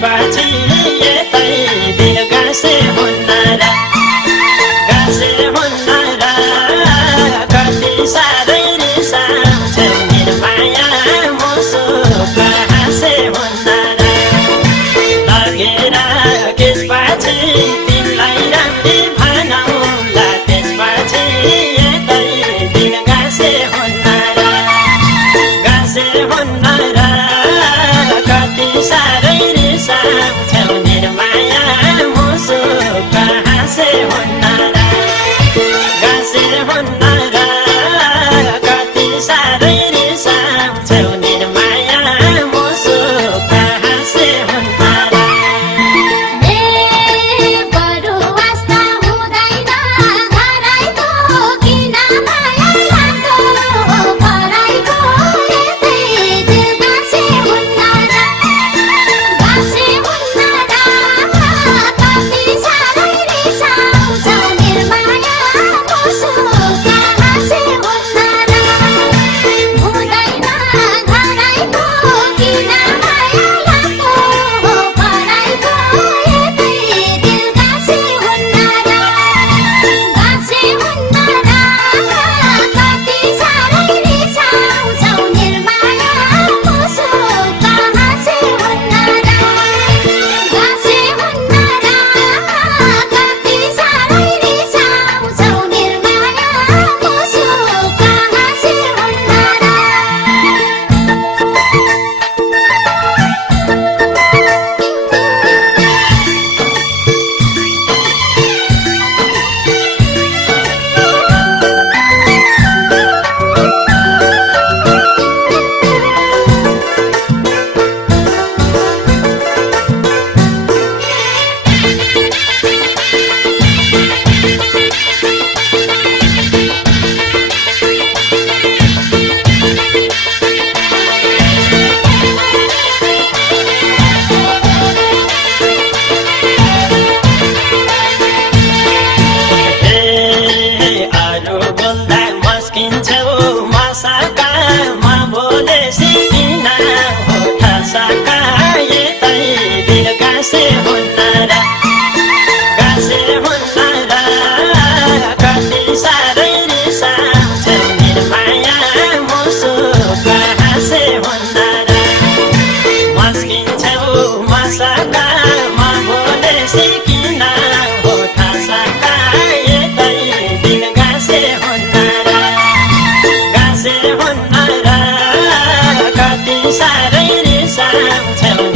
त्यसपछि यतै दिल गाँसे हुन्न र गाँसे हुन्न र कति साह्रै रिसाउँछौ निर्माया मुसुक हाँसे हुन्न र लगेर त्यसपछि तिमीलाई राम्री भनौँला त्यसपछि यतै दिल गाँसे हुन्न र गाँसे हुन्न र कति साह्रै रिसाउँछौ निर्माया मुसुक हाँसे हुन्न र गाँसे हुन्न र कति साह्रै रिसाउँछौ निर्माया मुसुक हाँसे हुन्न र बरु वास्ता हुँदैन घरैको किन माया लाग्दो घरैको यतै दिल गाँसे हुन्न र गाँसे हुन्न र कति साह्रै रिसाउँछौ निर्माया मुसुक हाँसे हुन्न र हुँदैन घरैको किन माया लाग्दो घरैको यतै दिल गाँसे हुन्न र गाँसे हुन्न र कति साह्रै रिसाउँछौ निर्माया मुसुक हाँसे हुन्न र गाँसे हुन्न र कति साह्रै रिसाउँछौ निर्माया मुसुक हाँसे हुन्न र अरू बोल्दा मस्किन्छौ मसाका म बोलेसी किन हो ठसाका यतै दिल गाँसे हुन्न र गाँसे हुन्न र कति साह्रै रिसाउँछौ निर्माया मुसुक हाँसे हुन्न र मस्किन्छौ मसाका म बोलेसी किन हो ठसाका यतै दिल गाँसे हुन्न र गाँसे हुन्न र कति साह्रै रिसाउँछौ